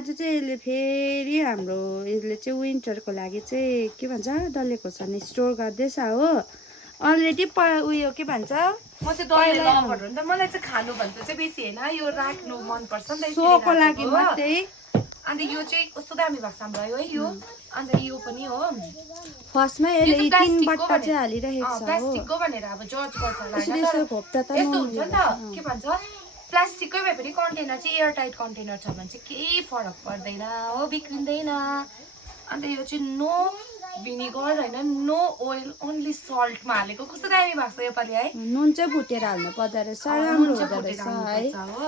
आज चाहिँ यसले फेरि हाम्रो यसले चाहिँ विन्टरको लागि चाहिँ के भन्छ डल्ले खोर्सानी स्टोर गर्दैछ हो अलरेडी उयो के भन्छ म चाहिँ डल्ले लभर हो नि त मलाई चाहिँ खानु भन्दा चाहिँ बेसी हैन यो राख्नु मन पर्छ नि त सोको लागि मात्रै अनि यो चाहिँ कस्तो दामी भएको भयो है यो अनि यो पनि हो फर्स्टमा यसले 3 बट्टा चाहिँ हालिरहेको छ हो प्लास्टिकको भनेर अब जज गर्छ होला यसो खोप्टा त यस्तो हुन्छ नि त के भन्छ प्लास्टिककै भए पनि कन्टेनर चाहिँ एयर टाइट कन्टेनर छ भने चाहिँ केही फरक पर्दैन हो बिग्रिँदैन अन्त यो चाहिँ नो भिनेगर हैन नो ओइल ओन्ली सल्टमा हालेको कस्तो दामी भएको छ योपालि है नुन चाहिँ भुटेर हाल्नु पर्दो रहेछ राम्रो हुँदो रहेछ है हो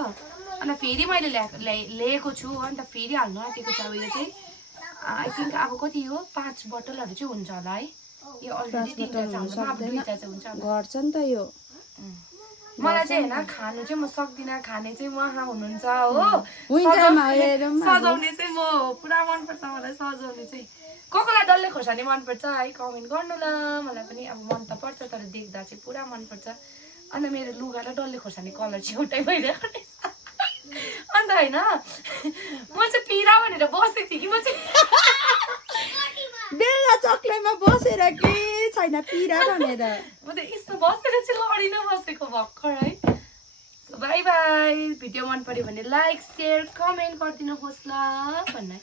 अन्त फेरि मैले ल्याएको छु अन्त फेरि हाल्नु आँटेको छ अब यो चाहिँ आई थिङ्क अब कति हो 5 बोतलहरू चाहिँ हुन्छ होला है यो अलरेडी 3 टा हुन्छ गर्छ नि त यो मलाई चाहिँ हैन खानु चाहिँ म सक्दिनँ खाने चाहिँ उहाँ हुनुहुन्छ हो सजाउने चाहिँ म पुरा मनपर्छ मलाई सजाउने चाहिँ कसलाई डल्ले खोर्सानी मनपर्छ है कमेन्ट गर्नु ल मलाई पनि अब मन त पर्छ तर देख्दा चाहिँ पुरा मनपर्छ अन्त मेरो लुगा र डल्ले खोर्सानी कलर चाहिँ एउटै भइरहेको रहेछ अन्त हैन म चाहिँ पिरा भनेर बसेको थिएँ कि म चाहिँ बेला चक्लेमा बसेर के छैन पिरा भनेर म त यस्तो बसेर चाहिँ लडिन बसेको भर्खर है बाई बाई भिडियो मन पर्यो भने लाइक शेयर कमेन्ट गरिदिनुहोस् ल भन्ने